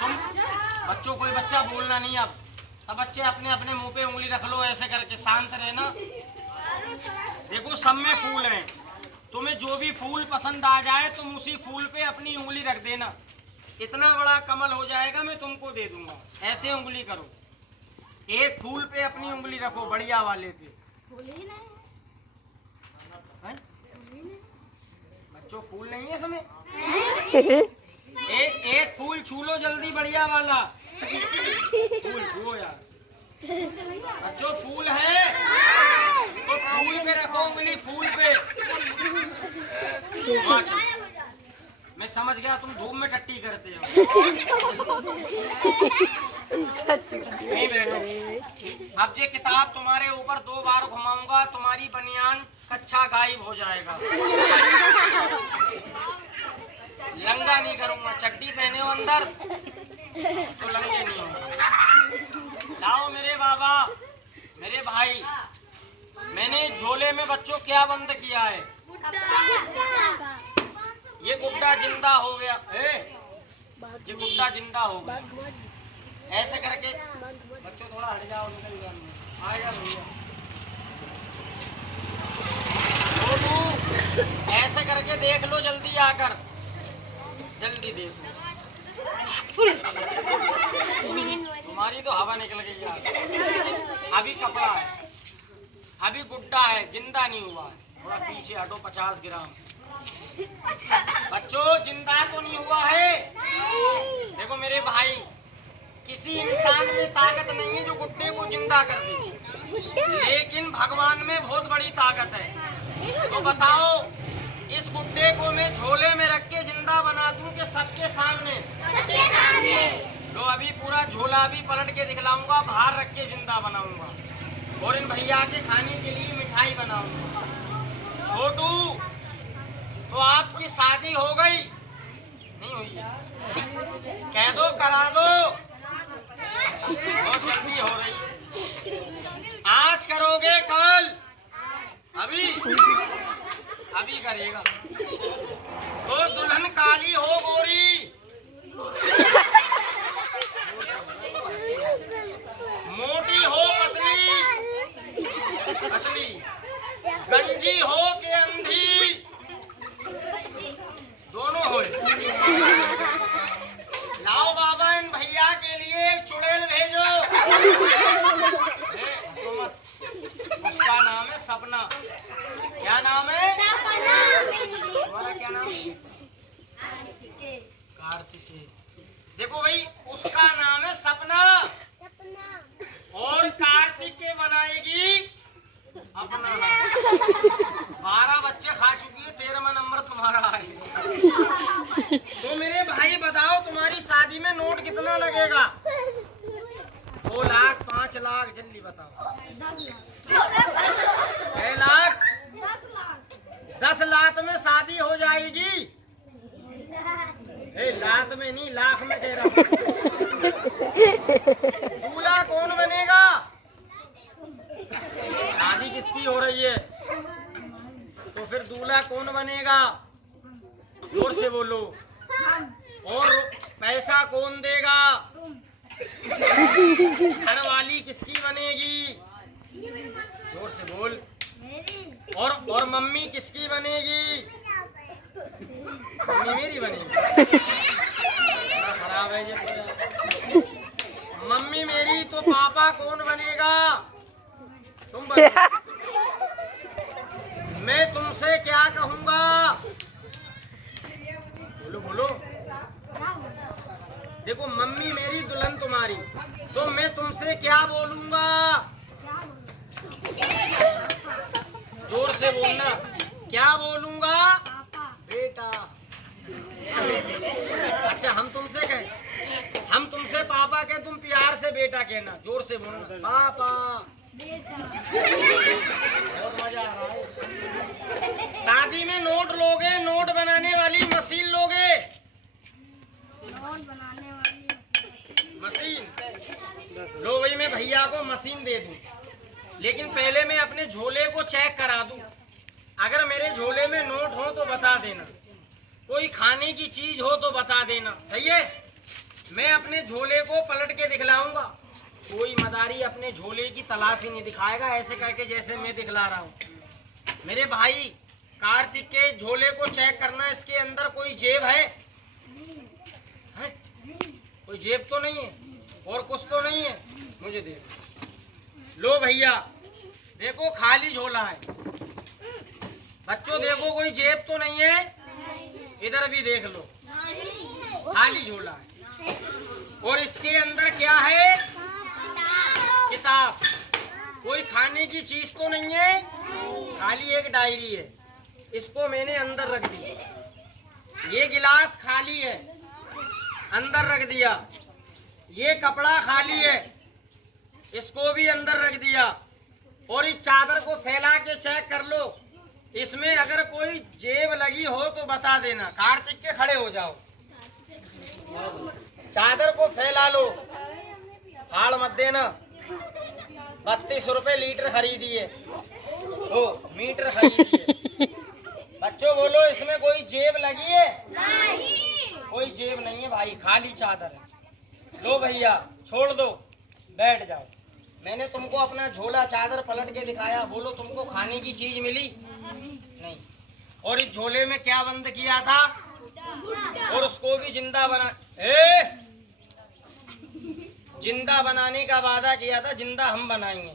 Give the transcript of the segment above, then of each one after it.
तुम बच्चों, कोई बच्चा बोलना नहीं। अब सब बच्चे अपने अपने मुंह पे उंगली रख लो, ऐसे करके शांत रहना। देखो सब में फूल हैं, तुम्हें जो भी फूल पसंद आ जाए तुम उसी फूल पे अपनी उंगली रख देना। इतना बड़ा कमल हो जाएगा मैं तुमको दे दूंगा। ऐसे उंगली करो, एक फूल पे अपनी उंगली रखो, बढ़िया वाले पे। बच्चों फूल नहीं है इसमें। एक फूल छू लो जल्दी, बढ़िया वाला फूल छुओ यार। बच्चों फूल है तो फूल पे रखो उंगली, फूल पे। मैं समझ गया तुम धूप में टट्टी करते हो। नहीं बैठो। अब ये किताब तुम्हारे ऊपर 2 बार घुमाऊंगा, तुम्हारी बनियान कच्चा गायब हो जाएगा। लंगा नहीं करूंगा, चड्डी पहने हो अंदर तो लंगे नहीं होंगे। लाओ मेरे बाबा, मेरे भाई, मैंने झोले में बच्चों क्या बंद किया है? ये गुड्डा जिंदा हो गया। ये गुड्डा जिंदा हो गया। ऐसे करके बच्चों थोड़ा हट जाओ, निकल जाओ। आएगा भैया, ऐसे करके देख लो जल्दी आकर, जल्दी देखो। तुम्हारी तो हवा निकल गई यार। अभी कपड़ा है, अभी गुड्डा है, जिंदा नहीं हुआ है। थोड़ा पीछे हटो, 50 ग्राम। बच्चों जिंदा तो नहीं हुआ है। देखो मेरे भाई, किसी इंसान में ताकत नहीं है जो गुड्डे को जिंदा कर दे, लेकिन भगवान में बहुत बड़ी ताकत है। तो बताओ, इस गुड्डे को मैं झोले में रख के जिंदा बना दूं कि सबके सामने? तो अभी पूरा झोला भी पलट के दिखलाऊंगा, बाहर रख के जिंदा बनाऊंगा और इन भैया के खाने के लिए मिठाई बनाऊंगा। छोटू, तो आपकी शादी हो गई? नहीं हुई है? कह दो, करा दो, बहुत जल्दी हो रही है। आज करोगे कल? अभी अभी करेगा तो दुल्हन काली हो गोरी, मोटी हो पतली, पतली, गंजी हो के अंधी, दोनों हो। लाओ बाबा, इन भैया के लिए चुड़ैल भेजो। उसका नाम है सपना। क्या नाम है? तुम्हारा क्या नाम है? कार्तिकेय। देखो भाई, उसका नाम है सपना और कार्तिकेय बनाएगी अपना नाम। 12 बच्चे खा चुकी है, 13वां नंबर तुम्हारा है। तो मेरे भाई बताओ, तुम्हारी शादी में नोट कितना लगेगा? 2 लाख, 5 लाख, जल्दी बताओ। 6 लाख, 10 लाख में शादी हो जाएगी। लाख में नहीं, लाख में कह रहा हूँ। दूल्हा कौन बनेगा? शादी किसकी हो रही है तो फिर दूल्हा कौन बनेगा? जोर से बोलो। और पैसा कौन देगा? घर वाली किसकी बनेगी? जोर से बोल। और मम्मी किसकी बनेगी? मम्मी मेरी बनेगी। खराब है ये। मम्मी मेरी तो पापा कौन बनेगा? तुम बनेगा। मैं तुमसे क्या कहूँगा? बोलो बोलो। देखो, मम्मी मेरी, दुल्हन तुम्हारी, तो मैं तुमसे क्या बोलूँगा? जोर से बोलना। क्या बोलूँगा? बेटा। अच्छा, हम तुमसे कहें, हम तुमसे पापा कहें, तुम प्यार से बेटा कहना। जोर से बोलना, पापा। बहुत मजा आ रहा है। शादी में नोट लोगे? नोट बनाने वाली मशीन लोगे? मशीन लो भाई, मैं भैया को मशीन दे दूं, लेकिन पहले मैं अपने झोले को चेक करा दूं। अगर मेरे झोले में नोट हो तो बता देना, कोई खाने की चीज हो तो बता देना, सही है? मैं अपने झोले को पलट के दिखलाऊंगा। कोई मदारी अपने झोले की तलाश ही नहीं दिखाएगा ऐसे करके जैसे मैं दिखला रहा हूँ। मेरे भाई कार्तिक के झोले को चेक करना, इसके अंदर कोई जेब है? कोई जेब तो नहीं है और कुछ तो नहीं है, मुझे देखो। लो भैया देखो खाली झोला है। बच्चों देखो कोई जेब तो नहीं है, इधर भी देख लो खाली झोला है। और इसके अंदर क्या है? किताब। कोई खाने की चीज तो नहीं है, खाली एक डायरी है, इसको मैंने अंदर रख दिया। ये गिलास खाली है, अंदर रख दिया। ये कपड़ा खाली है, इसको भी अंदर रख दिया। और इस चादर को फैला के चेक कर लो, इसमें अगर कोई जेब लगी हो तो बता देना। कार्तिक के खड़े हो जाओ, चादर को फैला लो, हाड़ मत देना। 32 रुपए लीटर खरीदी है, ओ मीटर खरीदी है। बच्चों बोलो इसमें कोई जेब लगी है? नहीं। कोई जेब नहीं है भाई, खाली चादर है। लो भैया छोड़ दो, बैठ जाओ। मैंने तुमको अपना झोला चादर पलट के दिखाया, बोलो तुमको खाने की चीज मिली? नहीं। और इस झोले में क्या बंद किया था? और उसको भी जिंदा बना जिंदा बनाने का वादा किया था, जिंदा हम बनाएंगे।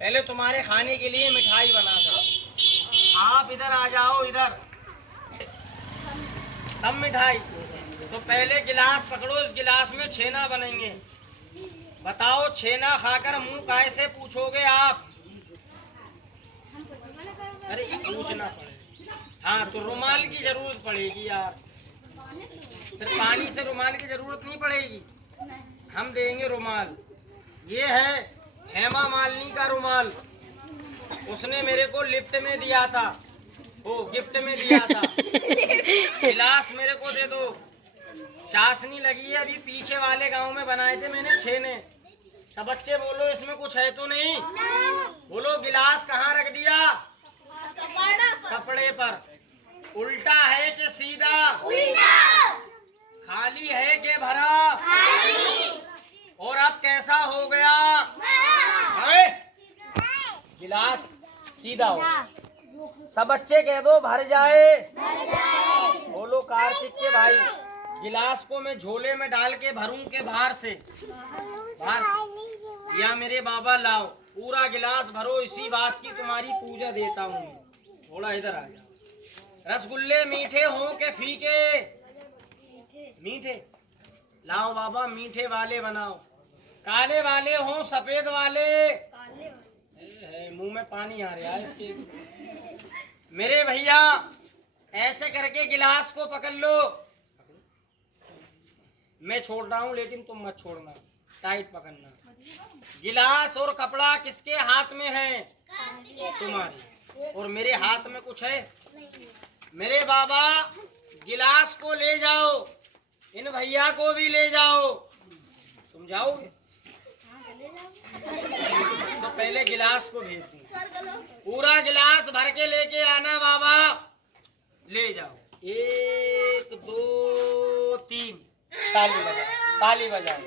पहले तुम्हारे खाने के लिए मिठाई बना था। आप इधर आ जाओ, इधर सब मिठाई। तो पहले गिलास पकड़ो, इस गिलास में छेना बनेंगे। बताओ छेना खाकर मुंह काहे से पूछोगे आप? अरे पूछना पड़ेगा। हाँ तो रुमाल की जरूरत पड़ेगी यार, फिर पानी से रुमाल की जरूरत नहीं पड़ेगी, हम देंगे रुमाल। ये है हेमा मालिनी का रुमाल, उसने मेरे को लिफ्ट में दिया था, वो गिफ्ट में दिया था। गिलास मेरे को दे दो। चाशनी लगी है, अभी पीछे वाले गांव में बनाए थे मैंने छेने। सब बच्चे बोलो इसमें कुछ है तो नहीं? बोलो गिलास कहाँ रख दिया? कपड़े पर। उल्टा है कि सीधा? उल्टा। खाली है कि भरा? खाली। और अब कैसा हो गया? है? गिलास सीधा हो। सब बच्चे कह दो भर जाए। बोलो कार्तिक के भाई गिलास को मैं झोले में डाल के भरूं के बाहर से? या मेरे बाबा लाओ पूरा गिलास भरो, इसी बात की तुम्हारी पूजा देता हूँ। थोड़ा इधर आ जाओ। रसगुल्ले मीठे हों के फीके? मीठे लाओ बाबा, मीठे वाले बनाओ। काले वाले हों सफेद वाले? मुंह में पानी आ रहा है इसके। मेरे भैया ऐसे करके गिलास को पकड़ लो। मैं छोड़ रहा हूँ लेकिन तुम मत छोड़ना, टाइट पकड़ना। गिलास और कपड़ा किसके हाथ में है? तुम्हारे। और मेरे हाथ में कुछ है? मेरे बाबा गिलास को ले जाओ, इन भैया को भी ले जाओ। तुम जाओगे? तो पहले गिलास को भेज दूं। पूरा गिलास भर के लेके आना बाबा। ले जाओ। 1 2 3 ताली बजाओ, ताली बजाओ।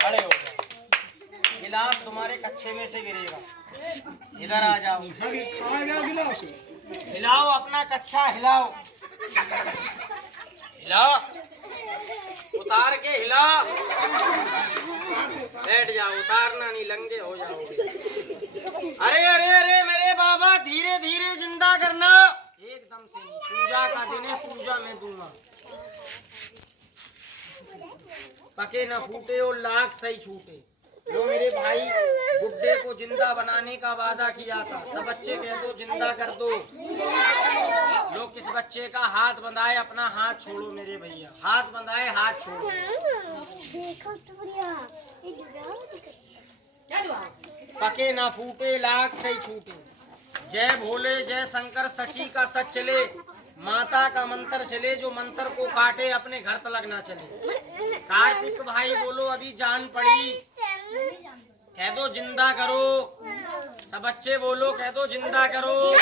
खड़े हो जाओ। गिलास तुम्हारे कच्छे में से गिरेगा। इधर आ जाओ, हिलाओ अपना कच्छा, हिलाओ हिलाओ, उतार के हिलाओ। बैठ जाओ, उतारना नहीं, लंगे हो जाओगे। अरे अरे अरे मेरे बाबा धीरे धीरे जिंदा करना, एकदम से नहीं। पूजा का दिन है, पूजा में दूंगा। पके न फूटे और लाख सही छूटे। जो मेरे भाई गुड्डे को जिंदा बनाने का वादा किया था, सब बच्चे कह दो जिंदा कर दो। लोग किस बच्चे का हाथ बंधाए, अपना हाथ छोड़ो मेरे भैया। हाथ बंधाए, हाथ छोड़ो। पके ना फूटे लाख सही छूटे। जय भोले जय शंकर, सची का सच चले। माता का मंत्र चले, जो मंत्र को काटे अपने घर तलक ना चले। कार्तिक भाई बोलो अभी जान पड़ी, कह दो जिंदा करो। सब बच्चे बोलो, कह दो जिंदा करो। या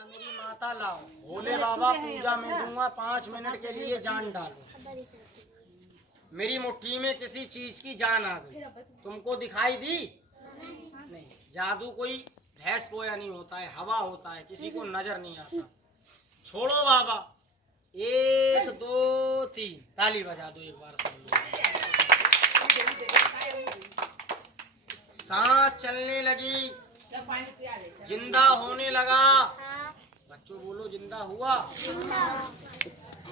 मेरी माता लाओ, भोले बाबा पूजा में दूंगा, 5 मिनट के लिए जान डालो। मेरी मुट्ठी में किसी चीज की जान आ गई, तुमको दिखाई दी नहीं। जादू कोई भैंस पोया नहीं होता है, हवा होता है, किसी को नजर नहीं आता। छोड़ो बाबा, 1 2 3 ताली बजा दो एक बार सब लोग। सांस चलने लगी, जिंदा होने लगा। बच्चों बोलो जिंदा हुआ।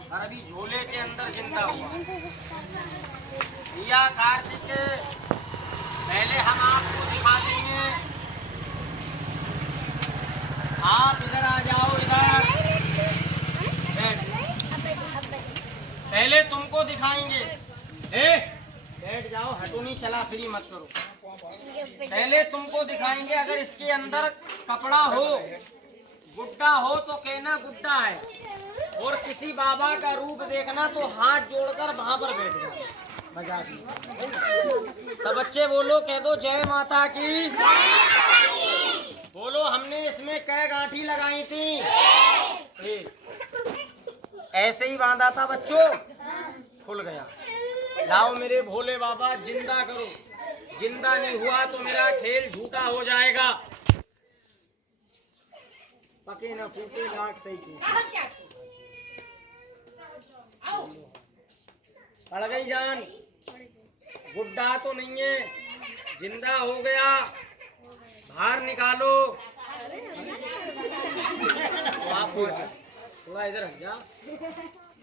और अभी झोले के अंदर जिंदा हुआ। भैया कार्तिक, पहले हम आपको दिखा देंगे। आप इधर आ जाओ, इधर पहले तुमको दिखाएंगे। बैठ जाओ, हटो नहीं, चला फिरी मत करो। पहले तुमको दिखाएंगे। अगर इसके अंदर कपड़ा हो, गुड्डा हो तो कहना गुड्डा है, और किसी बाबा का रूप देखना तो हाथ जोड़कर वहां पर बैठ जाओ। बजा दी। सब बच्चे बोलो, कह दो जय माता की। बोलो हमने इसमें कै गांठी लगाई थी? ऐसे ही बांधा था बच्चों, खुल गया। लाओ मेरे भोले बाबा, जिंदा करो। जिंदा नहीं हुआ तो मेरा खेल झूठा हो जाएगा। पके न फूटे, लाख सही चूके। पड़ गई जान। गुड्डा तो नहीं है, जिंदा हो गया। बाहर निकालो। आप पहुंचे, थोड़ा इधर हट जा।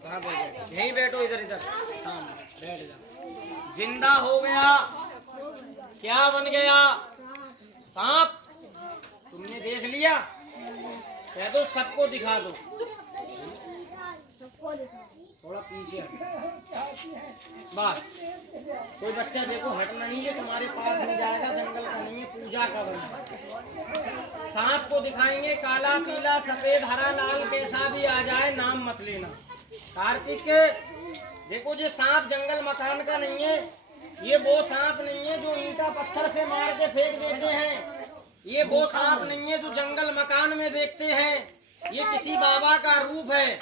कहाँ बैठ, यहीं बैठो, इधर इधर सामने बैठ जा। जिंदा हो गया। क्या बन गया? सांप। तुमने देख लिया? कह दो सबको दिखा दो। थोड़ा पीछे बस। कोई बच्चा देखो हटना नहीं है, तुम्हारे पास नहीं जाएगा, जंगल का नहीं है, पूजा का बना। सांप को दिखाएंगे, काला पीला सफेद हरा लाल कैसा भी आ जाए, नाम मत लेना। कार्तिक देखो, ये सांप जंगल मकान का नहीं है। ये वो सांप नहीं है जो ईंटा पत्थर से मार के फेंक देते हैं। ये वो सांप नहीं है जो जंगल मकान में देखते हैं। ये किसी बाबा का रूप है,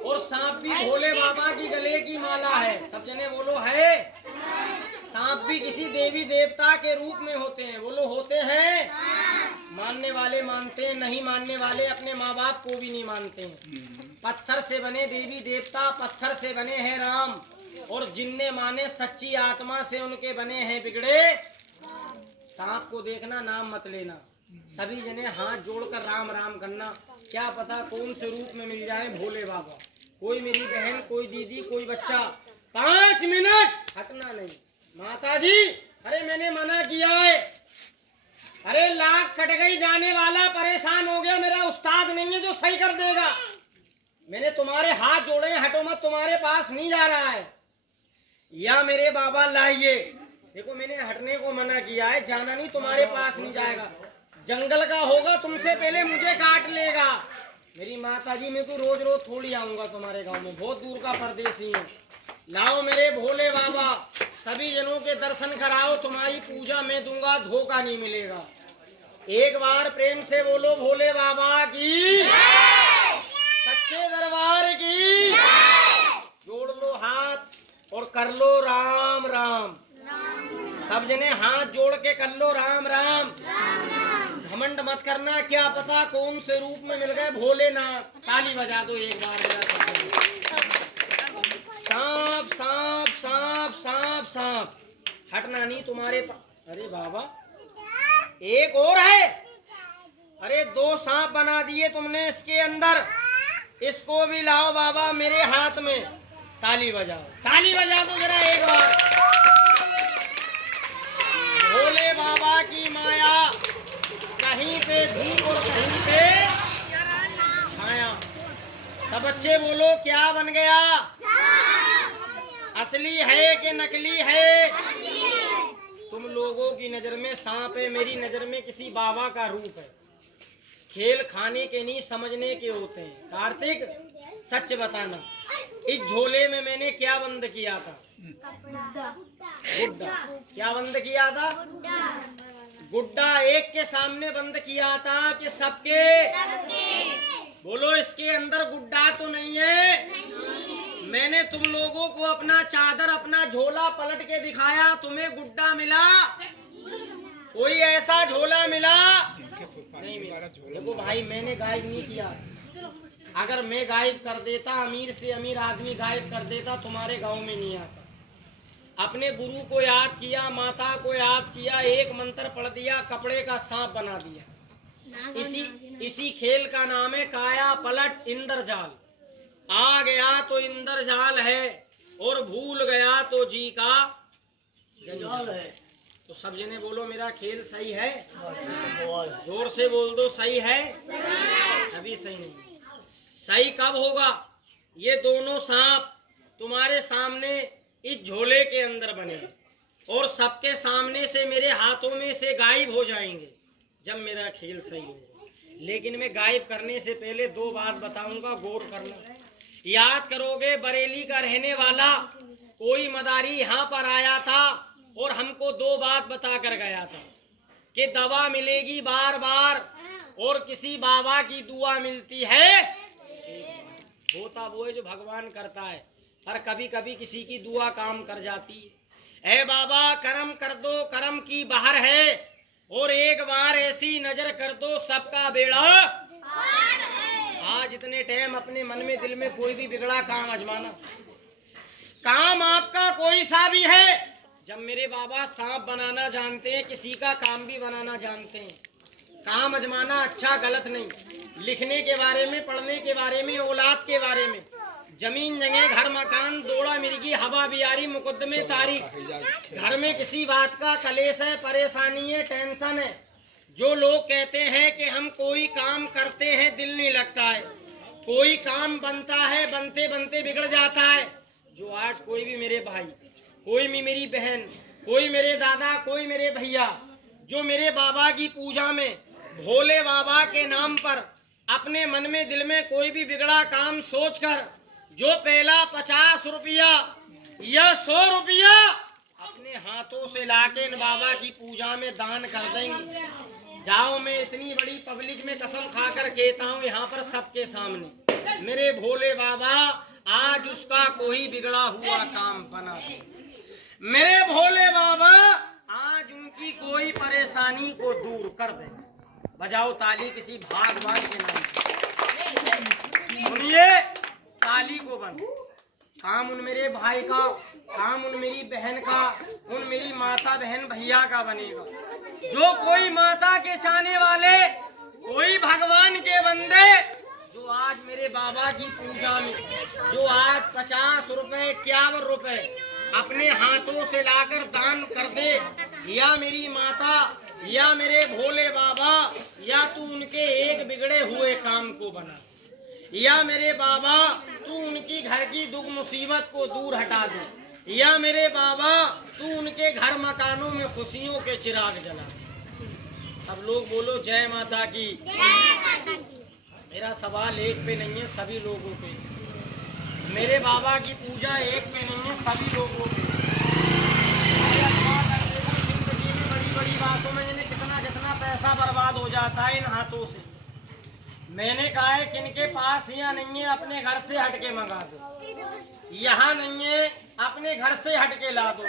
और सांप भी भोले बाबा की गले की माला है। सब जने बोलो है। सांप भी किसी देवी देवता के रूप में होते हैं। बोलो होते हैं। मानने वाले मानते हैं, नहीं मानने वाले अपने माँ बाप को भी नहीं मानते हैं। पत्थर से बने देवी देवता, पत्थर से बने हैं राम, और जिनने माने सच्ची आत्मा से उनके बने हैं बिगड़े। सांप को देखना, नाम मत लेना। सभी जने हाथ जोड़कर राम राम करना। क्या पता कौन से रूप में मिल जाए भोले बाबा। कोई मेरी बहन, कोई दीदी, कोई बच्चा 5 मिनट हटना नहीं। माता जी, अरे मैंने मना किया है। अरे लाख कट गई, जाने वाला परेशान हो गया। मेरा उस्ताद नहीं है जो सही कर देगा। मैंने तुम्हारे हाथ जोड़े, हटो मत, तुम्हारे पास नहीं जा रहा है। या मेरे बाबा लाइए। देखो मैंने हटने को मना किया है, जाना नहीं, तुम्हारे पास नहीं जाएगा। जंगल का होगा, तुमसे पहले मुझे काट लेगा। मेरी माता जी, मैं तो रोज रोज थोड़ी आऊंगा तुम्हारे गांव में, बहुत दूर का परदेसी हूँ। लाओ मेरे भोले बाबा, सभी जनों के दर्शन कराओ। तुम्हारी पूजा मैं दूंगा, धोखा नहीं मिलेगा। एक बार प्रेम से बोलो भोले बाबा की, सच्चे दरबार की। जोड़ लो हाथ और कर लो राम राम। सब जने हाथ जोड़ के कर लो राम राम। घमंड मत करना, क्या पता कौन से रूप में मिल गए भोलेनाथ। ताली बजा दो एक बार। सांप सांप सांप सांप सांप, हटना नहीं तुम्हारे पास। अरे बाबा, एक और है। अरे 2 सांप बना दिए तुमने इसके अंदर। इसको भी लाओ बाबा मेरे हाथ में। ताली बजाओ, ताली बजा दो जरा एक बार। भोले बाबा की माया, कहीं पे धूप और कहीं पे छाया। सब बच्चे बोलो क्या बन गया? असली है कि नकली है? तुम लोगों की नजर में सांप है, मेरी नजर में किसी बाबा का रूप है। खेल खाने के नहीं, समझने के होते हैं। कार्तिक सच बताना, इस झोले में मैंने क्या बंद किया था? गुड्डा। क्या बंद किया था? गुड्डा। एक के सामने बंद किया था कि सबके? बोलो इसके अंदर गुड्डा तो नहीं है। मैंने तुम लोगों को अपना चादर अपना झोला पलट के दिखाया, तुम्हें गुड्डा मिला? कोई ऐसा झोला मिला? नहीं मिला। देखो भाई, मैंने गायब नहीं किया। अगर मैं गायब कर देता, अमीर से अमीर आदमी गायब कर देता, तुम्हारे गांव में नहीं आता। अपने गुरु को याद किया, माता को याद किया, एक मंत्र पढ़ दिया, कपड़े का सांप बना दिया। इसी खेल का नाम है काया पलट इंद्रजाल। आ गया तो इंद्रजाल है और भूल गया तो जी का जंजाल है। तो सब जने बोलो मेरा खेल सही है? जोर से बोल दो, सही है? अभी सही नहीं। सही कब होगा? ये दोनों सांप तुम्हारे सामने इस झोले के अंदर बने और सबके सामने से मेरे हाथों में से गायब हो जाएंगे जब मेरा खेल सही होगा। लेकिन मैं गायब करने से पहले दो बात बताऊंगा, गौर करना। याद करोगे, बरेली का रहने वाला कोई मदारी यहाँ पर आया था और हमको दो बात बता कर गया था कि दवा मिलेगी बार बार और किसी बाबा की दुआ मिलती है। होता वो है जो भगवान करता है, पर कभी कभी किसी की दुआ काम कर जाती है। ए बाबा करम कर दो, करम की बाहर है, और एक बार ऐसी नजर कर दो सबका बेड़ा पार है। आज इतने टाइम अपने मन में दिल में कोई भी बिगड़ा काम आजमाना। काम आपका कोई सा भी है, जब मेरे बाबा सांप बनाना जानते हैं, किसी का काम भी बनाना जानते हैं। काम आजमाना अच्छा गलत नहीं, लिखने के बारे में, पढ़ने के बारे में, औलाद के बारे में, जमीन जगह घर मकान, दौड़ा मिर्गी, हवा बियारी, मुकदमे तारीख, घर में किसी बात का कलेश है, परेशानी है, टेंशन है। जो लोग कहते हैं कि हम कोई काम करते हैं दिल नहीं लगता है, कोई काम बनता है बनते बनते बिगड़ जाता है। जो आज कोई भी मेरे भाई, कोई भी मेरी बहन, कोई मेरे दादा, कोई मेरे भैया, जो मेरे बाबा की पूजा में भोले बाबा के नाम पर अपने मन में दिल में कोई भी बिगड़ा काम सोचकर जो पहला 50 रुपया या 100 रुपया अपने हाथों से लाके इन बाबा की पूजा में दान कर देंगे, जाओ मैं इतनी बड़ी पब्लिक में कसम खाकर कहता हूँ यहाँ पर सबके सामने, मेरे भोले बाबा आज उसका कोई बिगड़ा हुआ काम बना दे। मेरे भोले बाबा आज उनकी कोई परेशानी को दूर कर दे। बजाओ ताली किसी भगवान के नाम पे। सुनिए, ताली को बंद। काम उन मेरे भाई का, काम उन मेरी बहन का, उन मेरी माता बहन भैया का बनेगा। जो कोई माता के चाहने वाले, कोई भगवान के बंदे, जो आज मेरे बाबा की पूजा में, जो आज 50 रुपए 51 रुपए अपने हाथों से लाकर दान कर दे, या मेरी माता या मेरे भोले बाबा, या तू उनके एक बिगड़े हुए काम को बना, या मेरे बाबा तू उनकी घर की दुख मुसीबत को दूर हटा दे, या मेरे बाबा तू उनके घर मकानों में खुशियों के चिराग जला दे। सब लोग बोलो जय माता की। मेरा सवाल एक पे नहीं है, सभी लोगों पे। मेरे बाबा की पूजा एक पे नहीं है, सभी लोगों पे। जिंदगी में बड़ी बड़ी बातों में जितना पैसा बर्बाद हो जाता है इन हाथों से। मैंने कहा है कि इनके पास यहाँ नहीं है, अपने घर से हटके मंगा दो। यहाँ नहीं है, अपने घर से हटके ला दो।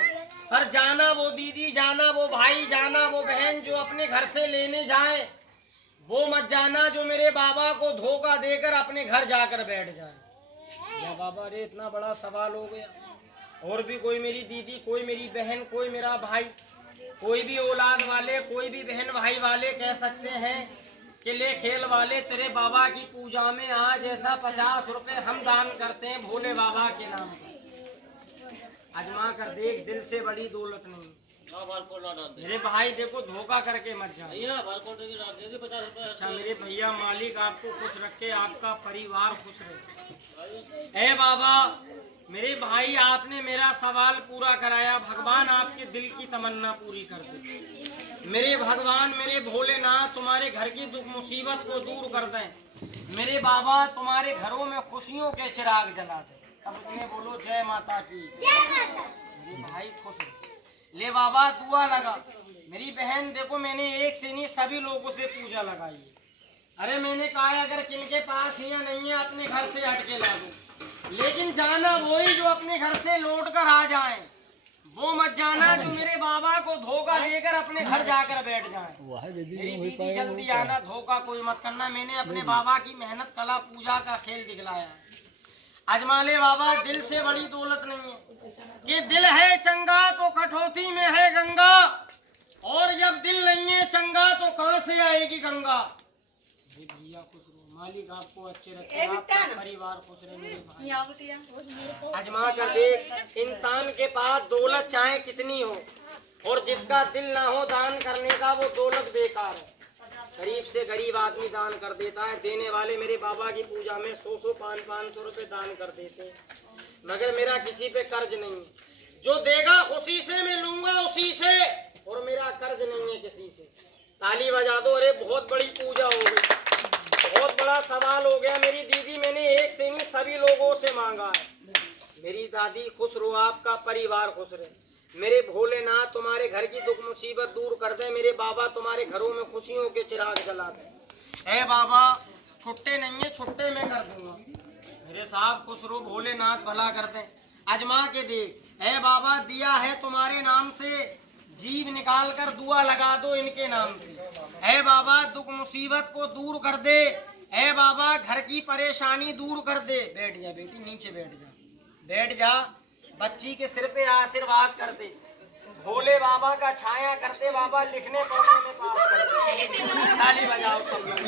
पर जाना वो दीदी, जाना वो भाई, जाना वो बहन जो अपने घर से लेने जाए, वो मत जाना जो मेरे बाबा को धोखा देकर अपने घर जाकर बैठ जाए। या बाबा रे, इतना बड़ा सवाल हो गया। और भी कोई मेरी दीदी, कोई मेरी बहन, कोई मेरा भाई, कोई भी औलाद वाले, कोई भी बहन भाई वाले कह सकते हैं कि ले खेल वाले, तेरे बाबा की पूजा में आज ऐसा 50 रुपए हम दान करते हैं भोले बाबा के नाम पर। आजमा कर देख, दिल से बड़ी दौलत नहीं। मेरे भाई देखो, धोखा करके मत जाओ। अच्छा मेरे भैया, मालिक आपको खुश रखे, आपका परिवार खुश रहे। ए बाबा, मेरे भाई, आपने मेरा सवाल पूरा कराया, भगवान आपके दिल की तमन्ना पूरी कर दे। मेरे भगवान, मेरे भोलेनाथ तुम्हारे घर की दुख मुसीबत को दूर कर दें। मेरे बाबा तुम्हारे घरों में खुशियों के चिराग जला दें। सबने बोलो जय माता की। मेरे भाई खुश रहे। ले बाबा दुआ लगा। मेरी बहन देखो, मैंने एक से नहीं सभी लोगों से पूजा लगाई। अरे मैंने कहा अगर किनके पास यहाँ नहीं है, अपने घर से हटके ला दो। लेकिन जाना वही जो अपने घर से लौट कर आ जाए, वो मत जाना जो मेरे बाबा को धोखा देकर अपने घर जाकर बैठ जाए। मेरी दीदी जल्दी आना, धोखा कोई मत करना। मैंने अपने बाबा की मेहनत कला पूजा का खेल दिखलाया है। अजमा ले बाबा, दिल से बड़ी दौलत नहीं है कि दिल है चंगा तो कठौती में है गंगा, और जब दिल नहीं है चंगा तो कहां से आएगी गंगा। भैया खुश रहो, मालिक आपको अच्छे रखे, आपका परिवार खुश रहे मेरे भाई। अजमा कर देख, इंसान के पास दौलत चाहे कितनी हो और जिसका दिल ना हो दान करने का, वो दौलत बेकार है। गरीब से गरीब आदमी दान कर देता है। देने वाले मेरे बाबा की पूजा में 100 500 रुपए दान कर देते हैं, मगर मेरा किसी पे कर्ज नहीं। जो देगा खुशी से मैं लूंगा उसी से, और मेरा कर्ज नहीं है किसी से। ताली बजा दो। अरे बहुत बड़ी पूजा हो गई, बहुत बड़ा सवाल हो गया। मेरी दीदी, मैंने एक से नहीं सभी लोगों से मांगा है। मेरी दादी खुश रहो, आपका परिवार खुश रहे। मेरे भोलेनाथ तुम्हारे घर की दुख मुसीबत दूर कर दे। मेरे बाबा तुम्हारे घरों में खुशियों के चिराग जला दे। ए बाबा, छुट्टे नहीं है, छुट्टे में कर दूंगा। मेरे साहब खुश रहो, भोलेनाथ भला कर दे। अजमा के देख, ए बाबा दिया है तुम्हारे नाम से, जीव निकाल कर दुआ लगा दो इनके नाम से। ए बाबा दुख मुसीबत को दूर कर दे। ए बाबा घर की परेशानी दूर कर दे। बैठ जा बेटी, नीचे बैठ जा, बैठ जा। बच्ची के सिर पे आशीर्वाद कर दे। भोले बाबा का छाया कर दे। बाबा लिखने पढ़ने में पास कर दे। ताली बजाओ सब लोग।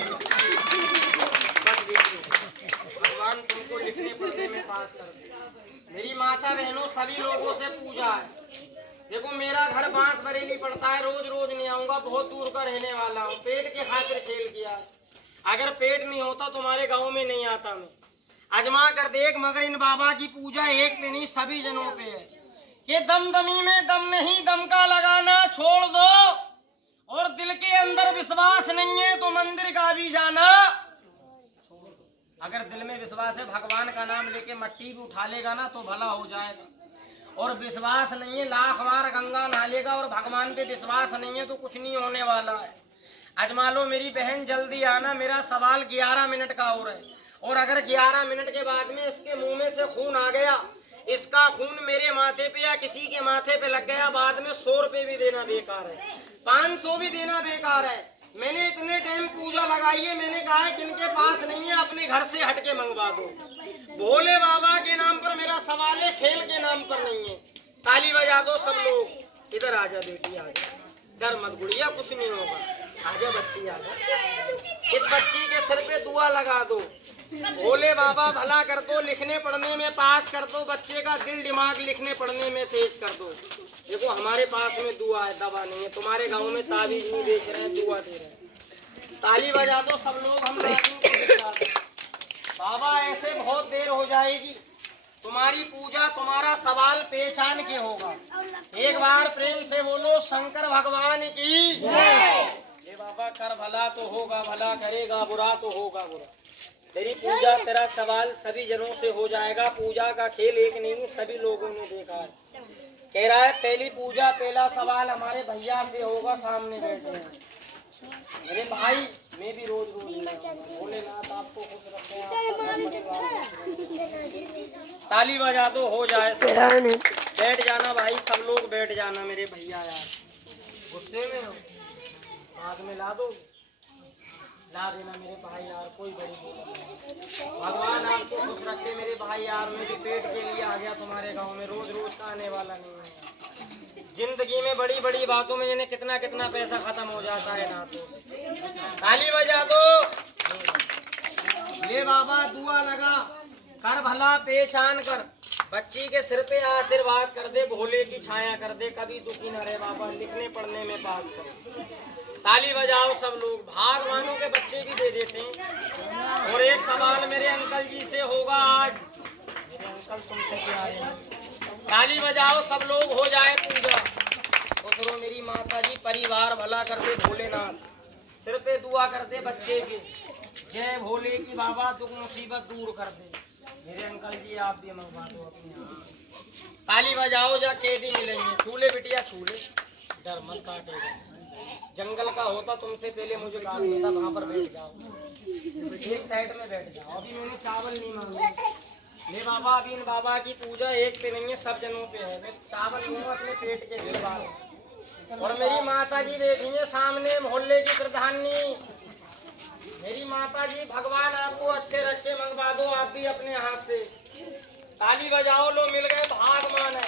बस बेटी, भगवान तुमको लिखने पढ़ने में पास कर दे। मेरी माता बहनों सभी लोगों से पूजा है। देखो मेरा घर बांस बरेली पड़ता है, रोज रोज नहीं आऊंगा, बहुत दूर का रहने वाला हूँ। पेट के खातिर खेल किया, अगर पेट नहीं होता तुम्हारे गाँव में नहीं आता मैं। अजमा कर देख, मगर इन बाबा की पूजा एक पे नहीं सभी जनों पे है कि दमदमी में दम नहीं, दम का लगाना छोड़ दो, और दिल के अंदर विश्वास नहीं है तो मंदिर का भी जाना छोड़ दो। अगर दिल में विश्वास है, भगवान का नाम लेके मट्टी भी उठा लेगा ना तो भला हो जाएगा, और विश्वास नहीं है लाख बार गंगा नहा लेगा और भगवान पे विश्वास नहीं है तो कुछ नहीं होने वाला है। अजमा लो मेरी बहन, जल्दी आना। मेरा सवाल 11 मिनट का हो रहा है, और अगर 11 मिनट के बाद में इसके मुंह में से खून आ गया, इसका खून मेरे माथे पे या किसी के माथे पे लग गया, बाद में 100 रुपए भी देना बेकार है, 500 भी देना बेकार है। मैंने इतने टाइम पूजा लगाई है, मैंने कहा है किनके पास नहीं है अपने घर से हट के मंगवा दो। भोले बाबा के नाम पर मेरा सवाल है, खेल के नाम पर नहीं है। ताली बजा दो सब लोग। इधर आजा बेटी, आजा, डर मत गुड़िया, कुछ नहीं होगा। आजा बच्ची, आजा। इस बच्ची के सिर पे दुआ लगा दो। भोले बाबा भला कर दो, लिखने पढ़ने में पास कर दो, बच्चे का दिल दिमाग लिखने पढ़ने में तेज कर दो। देखो हमारे पास में दुआ है, दवा नहीं है। तुम्हारे गांव में ताबीज नहीं बेच रहे हैं, दुआ दे रहे हैं। ताली बजा दो सब लोग। हम बाबा ऐसे बहुत देर हो जाएगी, तुम्हारी पूजा तुम्हारा सवाल पहचान के होगा। एक बार प्रेम से बोलो शंकर भगवान की जय। ये बाबा कर भला तो होगा भला, करेगा बुरा तो होगा बुरा। तेरी पूजा तेरा सवाल सभी जनों से हो जाएगा। पूजा का खेल एक नहीं, सभी लोगों ने देखा है। कह रहा है पहली पूजा पहला सवाल हमारे भैया से होगा, सामने बैठे हैं मेरे भाई। मैं भी रोज रोज भोलेनाथ आपको खुश रखे। ताली बजा दो, हो जाए। बैठ जाना भाई, सब लोग बैठ जाना मेरे भैया। यार गुस्से में हो, बाद में ला दो, ला देना मेरे भाई। यार कोई बड़ी बात, भगवान आपको खुश रखे मेरे भाई। यार मैं भी पेट के लिए आ गया तुम्हारे गांव में, रोज रोज का आने वाला नहीं है। जिंदगी में बड़ी बड़ी बातों में जिन्हें कितना कितना पैसा खत्म हो जाता है ना। तो ताली बजा दो। ले बाबा दुआ लगा, कर भला पहचान कर, बच्ची के सिर पे आशीर्वाद कर दे, भोले की छाया कर दे, कभी दुखी न रहे बाबा, लिखने पढ़ने में पास कर। ताली बजाओ सब लोग। भागवानों के बच्चे भी दे देते हैं। और एक सवाल मेरे अंकल जी से होगा आज। मेरे अंकल तुमसे प्यारे हैं। ताली बजाओ सब लोग, हो जाए पूजा। खुश मेरी माता जी, परिवार भला कर दे भोलेनाथ, सिर पे दुआ कर दे बच्चे के। जय भोले की बाबा, दुख मुसीबत दूर कर दे। मेरे अंकल जी आप भी मंगवा दो अपने यहाँ। ताली बजाओ, जा कैदी मिलेंगे। छूले बिटिया छूले, डर मत काटेगा। जंगल का होता तुमसे पहले मुझे काट लेता। वहाँ पर बैठ जाओ, एक साइड में बैठ जाओ। अभी मैंने चावल नहीं मांगे, ले बाबा, अभी इन बाबा की पूजा एक पे नहीं है, सब जनों पे है। मैं चावल लूंगा अपने पेट के लिए बाबा। और मेरी माता जी बैठी है सामने, मोहल्ले की प्रधानी। मेरी माता जी, भगवान आपको अच्छे रखे, मंगवा दो आप भी अपने हाथ से। ताली बजाओ, लो मिल गए, भागमान है।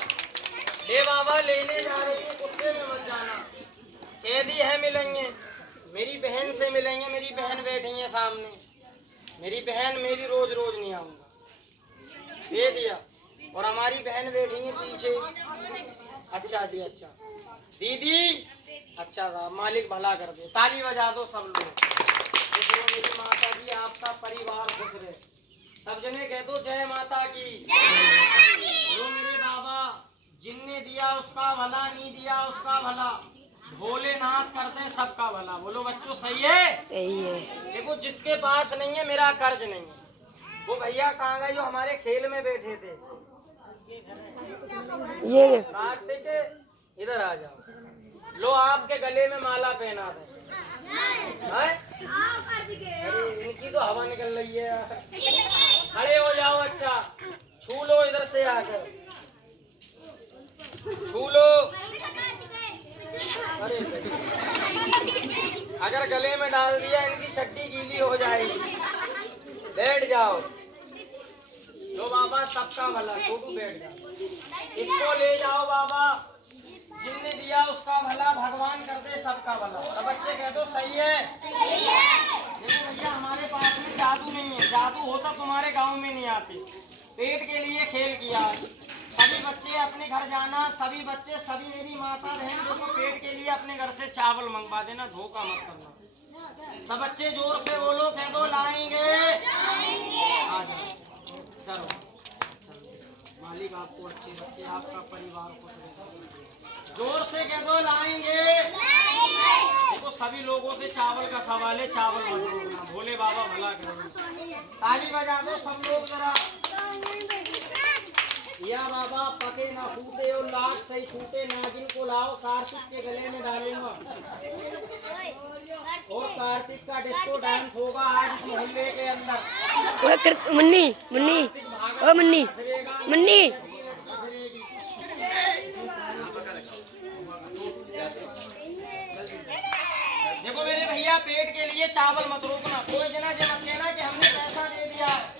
ले बाबा, लेने जा रही है, गुस्से में मत जाना। कैदी है, मिलेंगे, मेरी बहन से मिलेंगे। मेरी बहन बैठी है सामने, मेरी बहन, मैं भी रोज रोज नहीं आऊंगा, दे दिया। और हमारी बहन बैठी है पीछे। अच्छा जी, अच्छा दीदी, अच्छा साहब, मालिक भला कर दे। ताली बजा दो सब लोग। मेरी माता जी, आपका परिवार खुश रहे। सब जने कह दो जय माता की। जो मेरे बाबा, जिनने दिया उसका भला, नहीं दिया उसका भला। भोलेनाथ करते हैं सबका भला। बोलो बच्चों, सही है? सही है। देखो, जिसके पास नहीं है, मेरा कर्ज नहीं है। वो भैया कहाँ गए जो हमारे खेल में बैठे थे? ये कार्तिक, इधर आ जाओ। लो, आपके गले में माला पहना दे। अरे इनकी तो हवा निकल रही है। खड़े हो जाओ। अच्छा, छू लो, इधर से आकर छू लो। अरे अगर गले में डाल दिया, इनकी चड्डी गीली हो जाएगी। बैठ जाओ। लो बाबा, सबका भला। छोटू बैठ जाओ। इसको ले जाओ बाबा, जिनने दिया उसका भला, भगवान कर दे सबका भला। सब बच्चे कह दो सही है। देखो भैया, हमारे पास में जादू नहीं है। जादू होता तुम्हारे गांव में नहीं आते। पेट के लिए खेल किया। सभी बच्चे अपने घर जाना, सभी बच्चे, सभी मेरी माता बहन, देखो पेट के लिए अपने घर से चावल मंगवा देना, धोखा मत करना। सब बच्चे जोर से बोलो, कह दो लाएंगे। आ जाओ, चलो। मालिक आपको अच्छे रखे, आपका परिवार खुश रहे। जोर से कह दो लाएंगे। देखो, सभी लोगों से चावल का सवाल है, चावल मत रोकना। भोले बाबा भला करेंगे। ताली बजा दो सब लोग जरा। या बाबा, पके ना फूटे और लाख सही छूटे, नागिन को लाओ, कार्तिक के गले में डालूंगा। और कार्तिक का डिस्को डांस होगा आज इस मोहल्ले के अंदर। मुन्नी, मुन्नी, ओ मुन्नी, मुन्नी। देखो मेरे भैया, पेट के लिए चावल मत रोकना। कोई जना जे मत कहना कि हमने पैसा दे दिया है।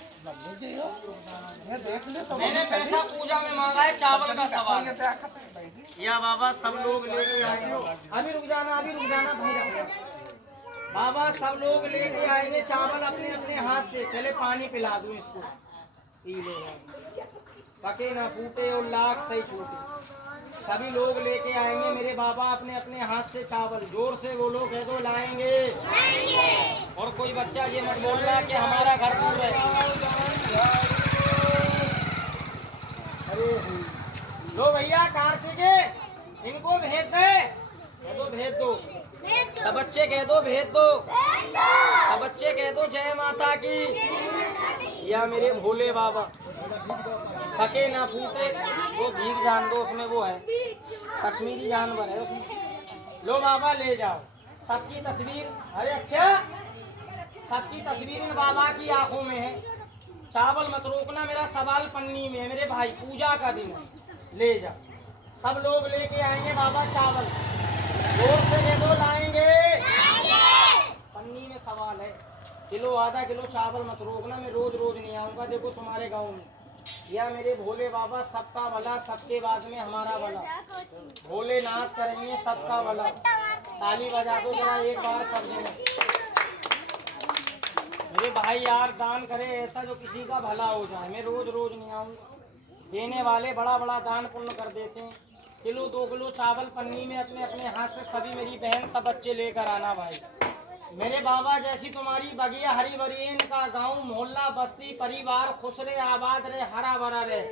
मैंने पैसा पूजा में मांगा है, चावल का सवाल। या बाबा, सब लोग लेके आएंगे। अभी रुक जाना, अभी रुक जाना भाई। बाबा, सब लोग लेके आएंगे चावल अपने अपने हाथ से। पहले पानी पिला दूं इसको, पी लो। पके ना फूटे और लाख सही छूटे। सभी लोग लेके आएंगे मेरे बाबा अपने अपने हाथ से चावल। जोर से बोलो, कह दो लाएंगे। और कोई बच्चा ये मत बोल रहा कि हमारा घर दूर है। अरे लो भैया, कार्तिक इनको भेज दे। कह दो भेज दो। सब बच्चे कह दो भेज दो। सब बच्चे कह दो जय माता की। या मेरे भोले बाबा, पके ना फूटे। वो भीख जान दो, उसमें वो है, कश्मीरी जानवर है उसमें। लो बाबा, ले जाओ सबकी तस्वीर। अरे अच्छा, सबकी तस्वीर इन बाबा की आंखों में है। चावल मत रोकना, मेरा सवाल पन्नी में है मेरे भाई, पूजा का दिन है। ले जाओ, सब लोग लेके आएंगे बाबा चावल। जोर से ले दो लाएंगे। पन्नी में सवाल है, किलो आधा किलो चावल मत रोकना। मैं रोज रोज नहीं आऊंगा देखो तुम्हारे गांव में। या मेरे भोले बाबा, सबका भला, सबके बाद में हमारा भला। भोलेनाथ करेंगे सबका भला। ताली बजा दो जरा एक बार सब जने। मेरे भाई यार, दान करे ऐसा जो किसी का भला हो जाए। मैं रोज रोज नहीं आऊंगा। देने वाले बड़ा बड़ा दान पुण्य कर देते हैं। किलो 2 किलो चावल पन्नी में अपने अपने हाथ से सभी मेरी बहन सब बच्चे लेकर आना भाई। मेरे बाबा, जैसी तुम्हारी बगिया हरी भरी, इनका गांव मोहल्ला बस्ती परिवार खुश रहे, आबाद रहे, हरा भरा रहे।